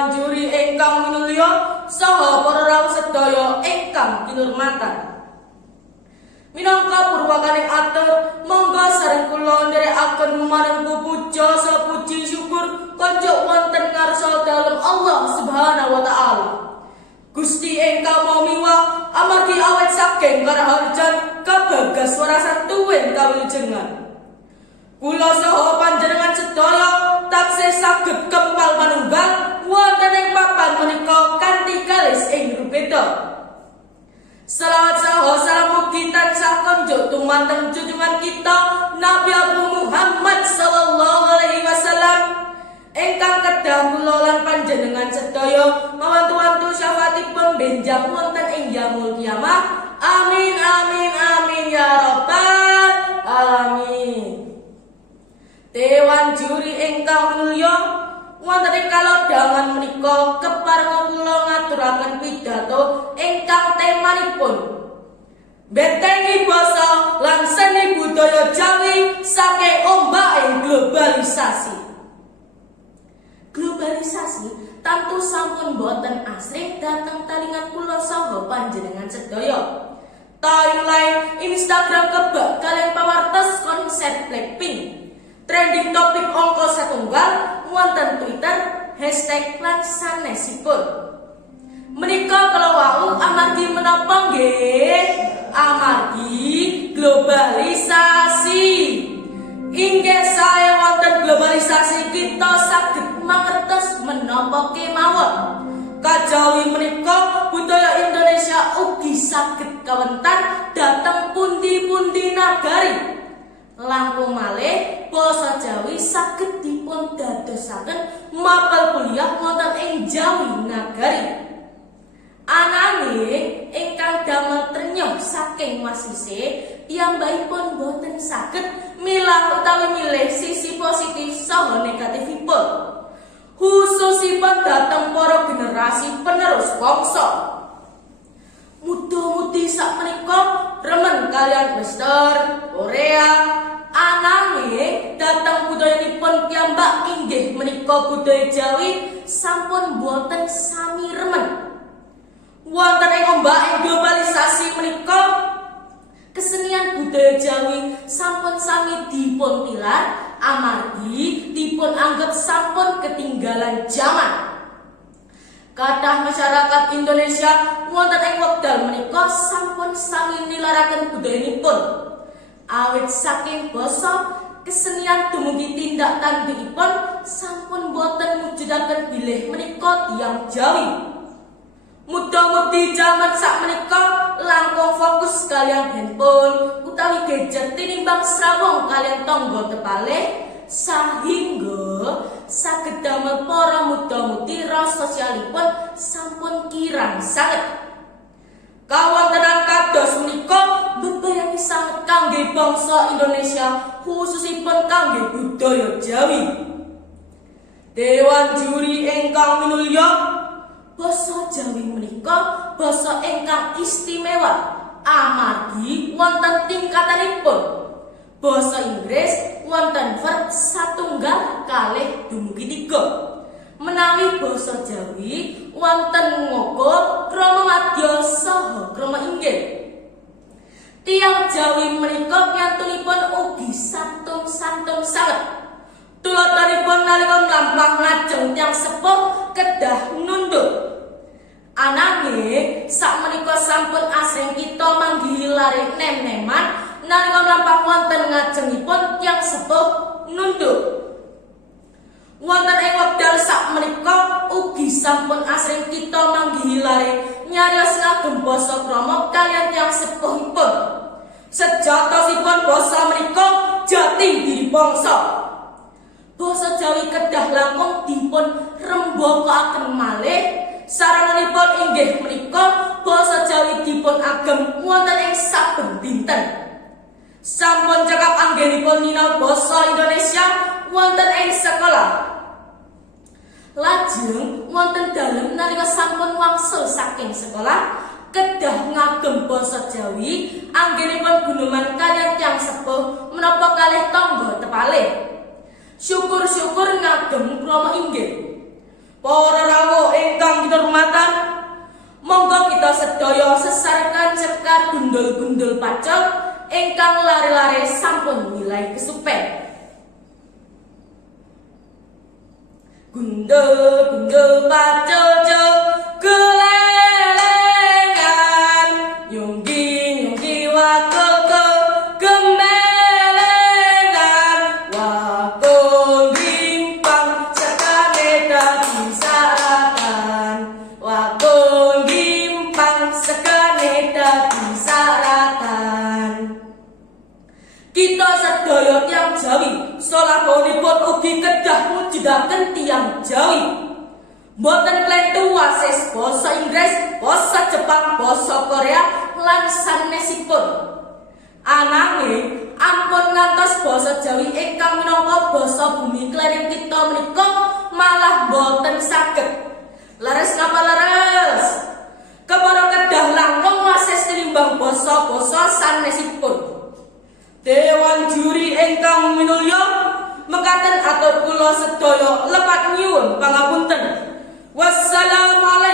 Dewan juri ingkang minulya saha para rawuh sedaya ingkang kinurmatan. Minangka purwakaning atur, monggo sareng kula nderekaken marang puja sapuji syukur konjuk wonten ngarsa dalem Allah Subhanahu wa taala. Gusti ingkang mau miwah amargi awet saking karaharjan kabagas warasan tuwin kawilujengan. Kula saha panjenengan sedaya taksih saged kempal manunggal wonten ing papan menika kanthi kalis ing rupeda. Selawat saha salam mugi tansah konjuk tumanteng junjungan kita Nabi Abu Muhammad sallallahu alaihi wasallam ingkang kedah kula lan panjenengan sedaya mawantu-wantu syafaatipun benjang wonten ing yaumul kiamah. Amin amin amin ya rabbal alamin. Dewan juri ingkang minulya, wonten ing kalodhangan menika keparenga kula ngaturaken pidato ingkang temanipun Bentengi Basa lan Seni Budaya Jawi saking ombaking globalisasi. Globalisasi tantu sampun boten asring dhateng talingan kula saha panjenengan sedaya. Timeline Instagram kebak kalian pawartos konser Blackpink. Trending topik angka setunggal wonten Twitter hashtag lan sanesipun. Menika kala wau amargi menapa nggih? Amargi globalisasi. Inggih sae wonten globalisasi kita saged mangertos menapa kemawon. Kajawi menika budaya Indonesia ugi saged kawentar dhateng pundi-pundi nagari. Langkung malih basa Jawi saged dipun dadosaken mapel kuliah wonten ing Jawi nagari. Ananging ingkang damel trenyuh saking wasise piyambakipun boten saged milah utawi milih sisi positif saha negatifipun. Khususipun dhateng para generasi penerus bangsa. Muda-mudi sakmenika remen kalian Western, Korea, ananging dhateng budayanipun piyambak inggih menika budaya Jawi sampun boten sami remen. Wonten ing ombaking globalisasi menika kesenian budaya Jawi sampun sami dipun tilar amargi dipun anggap sampun ketinggalan zaman. Kathah masyarakat Indonesia wonten ing wekdal menika sampun sami nilaraken budayanipun. Awit saking basa kesenian dumugi tindak tandukipun sampun boten mujudaken bilih menika tiyang Jawi. Muda-mudi jaman sakmenika langkung fokus kalian handphone utawi gadget tinimbang srawung kalian tangga tepalih sahingga saged damel para muda-mudi rasa sosialipun sampun kirang sanget. Kawontenan kados menika bebayani sanget kangge bangsa Indonesia khususipun kangge budaya Jawi. Dewan juri ingkang minulya, basa Jawi menika basa ingkang istimewa amargi wonten tingkatanipun. Basa Inggris wonten verb satunggal kalih dumugi 3. Menawi basa Jawi wonten ngoko krama madya saha krama inggil. Tiyang Jawi menika piyantunipun ugi santun-santun sanget. Tuladhanipun nalika mlampah ngajeng tiyang sepuh kedah nunduk. Ananging sakmenika sampun asring kita manggihi lare nem-neman nalika mlampah wonten ngajengipun tiyang sepuh nunduk. Wonten ing wekdal sakmenika ugi sampun asring kita manggihi lare nyarios ngagem basa krama kaliyan tiyang sepuhipun. Sejatosipun basa menika jati diri bangsa. Basa Jawi kedah langkung dipun rembakaken malih. Saranganipun inggih menika basa Jawi dipun agem wonten ing saben dinten. Sampun cekap anggenipun nyinau basa Indonesia wonten ing sekolah. Lajeng wonten dalem nalika sampun wangsul saking sekolah kedah ngagem basa Jawi anggenipun guneman kaliyan tiyang sepuh menapa kalih tangga tepalih. Syukur-syukur ngagem krama inggih. Para rawuh ingkang kinurmatan, monggo kita sedaya sesarkan cekar gundul-gundul pacul ingkang lare-lare sampun milai kesupen. Gundul-gundul pacul kelelengan, nyunggi-nyunggi wakoko gemelengan, wakong gimpang sekane dadi saratan, wakong gimpang sekane dadi saratan. Kita sedaya tiyang Jawi solakonipun ugi kedah mujudaken tiyang Jawi. Boten klentu wasis basa Inggris, basa Jepang, basa Korea lan sanesipun. Ananging ampun ngantos basa Jawi ingkang minangka basa bumi klering kita menika malah boten saged. Leres napa leres? Kepara kedah langkung wasis tinimbang basa-basa sanesipun. Dewan juri ingkang minulya mekaten atur kula sedaya lepat nyuwun pangapunten. Wassalamualaikum